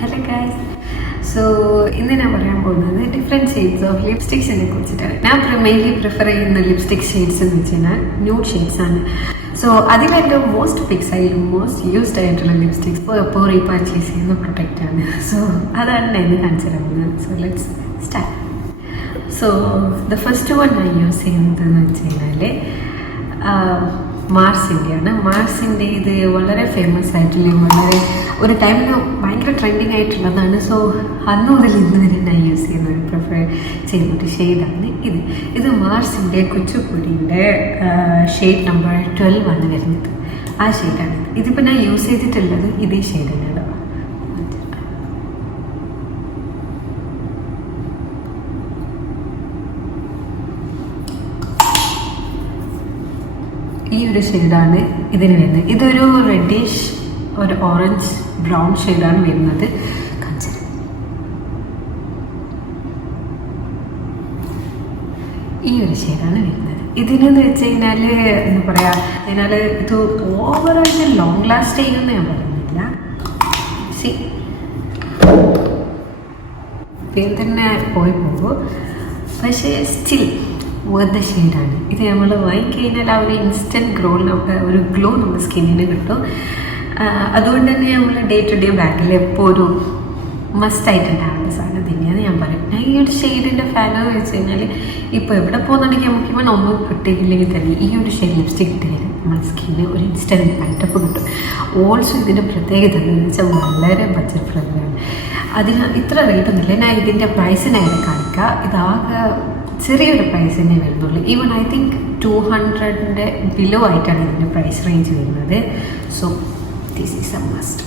Hello guys. So ഇന്ന് ഞാൻ പറയാൻ പോകുന്നത് ഡിഫറെൻറ്റ് ഷെയ്ഡ്സ് ഓഫ് ലിപ്സ്റ്റിക്സിനെ കുറിച്ചിട്ടാണ്. ഞാൻ മെയിൻലി പ്രിഫർ ചെയ്യുന്ന ലിപ്സ്റ്റിക് ഷെയ്ഡ്സ് എന്ന് വെച്ച് കഴിഞ്ഞാൽ ന്യൂഡ് ഷെയ്ഡ്സ് ആണ്. സോ അതിലെൻ്റെ മോസ്റ്റ് പിക്സ് ആയാലും മോസ്റ്റ് യൂസ്ഡ് ആയിട്ടുള്ള ലിപ്സ്റ്റിക്സ് ഇപ്പോൾ റീപർച്ചേസ് ചെയ്യുന്ന പ്രൊഡക്റ്റാണ്. സോ അതാണ് ഞാൻ ഇന്ന് കാണിച്ചു തരുന്നത്. So let's start. So the first one ഞാൻ യൂസ് ചെയ്യുന്നതെന്ന് വെച്ച് കഴിഞ്ഞാൽ മാർസിൻ്റെയാണ്. മാർസിൻ്റെ ഇത് വളരെ ഫേമസ് ആയിട്ടുള്ള വളരെ ഒരു ടൈമിൽ ഭയങ്കര ട്രെൻഡിങ് ആയിട്ടുള്ളതാണ്. സോ അന്ന് മുതൽ ഇന്ന് വരെ ഞാൻ യൂസ് ചെയ്യുന്ന ഒരു പ്രിഫർ ചെയ്യുന്നൊരു ഷെയ്ഡാണ് ഇത് മാർസിൻ്റെ കുച്ചുപ്പൊടിയുടെ ഷെയ്ഡ് നമ്പർ 12 ആണ് വരുന്നത്. ആ ഷെയ്ഡാണ് ഇതിപ്പോൾ ഞാൻ യൂസ് ചെയ്തിട്ടുള്ളത് ഇതേ ഷെയ്ഡ് തന്നെയാണ്. ഈ ഒരു ഷെയ്ഡാണ് ഇതിന് വരുന്നത്. ഇതൊരു റെഡിഷ് ഒരു ഓറഞ്ച് ബ്രൗൺ ഷെയ്ഡാണ് വരുന്നത്. ഈ ഒരു ഷെയ്ഡാണ് വരുന്നത്. ഇതിനെന്ന് വെച്ച് കഴിഞ്ഞാൽ എന്താ പറയുക, അതിനാൽ ഇത് ഓവറായിട്ട് ലോങ് ലാസ്റ്റ് ചെയ്യുമെന്ന് ഞാൻ പറയുന്നില്ല. പേര് തന്നെ പോയി പോകും, പക്ഷേ സ്റ്റിൽ വർത്ത് ഷെയ്ഡാണ്. ഇത് നമ്മൾ വാങ്ങിക്കഴിഞ്ഞാൽ ആ ഒരു ഇൻസ്റ്റൻറ്റ് ഒരു ഗ്ലോ നമ്മുടെ സ്കിന്നിന് കിട്ടും. അതുകൊണ്ട് തന്നെ നമ്മൾ ഡേ ടു ഡേ ബാഗിൽ എപ്പോൾ ഒരു മസ്റ്റായിട്ടുണ്ടാവേണ്ട സാധനം തന്നെയാണ് ഞാൻ പറയും. ഞാൻ ഈ ഒരു ഷെയ്ഡിൻ്റെ ഫാനെന്ന് വെച്ച് കഴിഞ്ഞാൽ ഇപ്പോൾ എവിടെ പോകുന്നുണ്ടെങ്കിൽ നമുക്ക് ഇവൻ ഒന്നും കിട്ടിയില്ലെങ്കിൽ തന്നെ ഈ ഒരു ഷെയ്ഡ് ലിപ്സ്റ്റിക് കിട്ടിയാൽ നമ്മുടെ സ്കിന്നിന് ഒരു ഇൻസ്റ്റൻറ്റ് ലൈറ്റപ്പ് കിട്ടും. ഓൾസോ ഇതിൻ്റെ പ്രത്യേകത എന്ന് വെച്ചാൽ വളരെ ബഡ്ജറ്റ് ഫ്രണ്ട്ലിയാണ്. അതിന് ഇത്ര റേറ്റ് ഒന്നുമില്ല. ഞാൻ ഇതിൻ്റെ പ്രൈസിനായിട്ട് കാണിക്കുക. ഇതാകെ ചെറിയൊരു പ്രൈസ് തന്നെ വരുന്നുള്ളൂ. ഈവൻ ഐ തിങ്ക് 200 ബിലോ ആയിട്ടാണ് ഇതിൻ്റെ പ്രൈസ് റേഞ്ച് വരുന്നത്. So this is A must.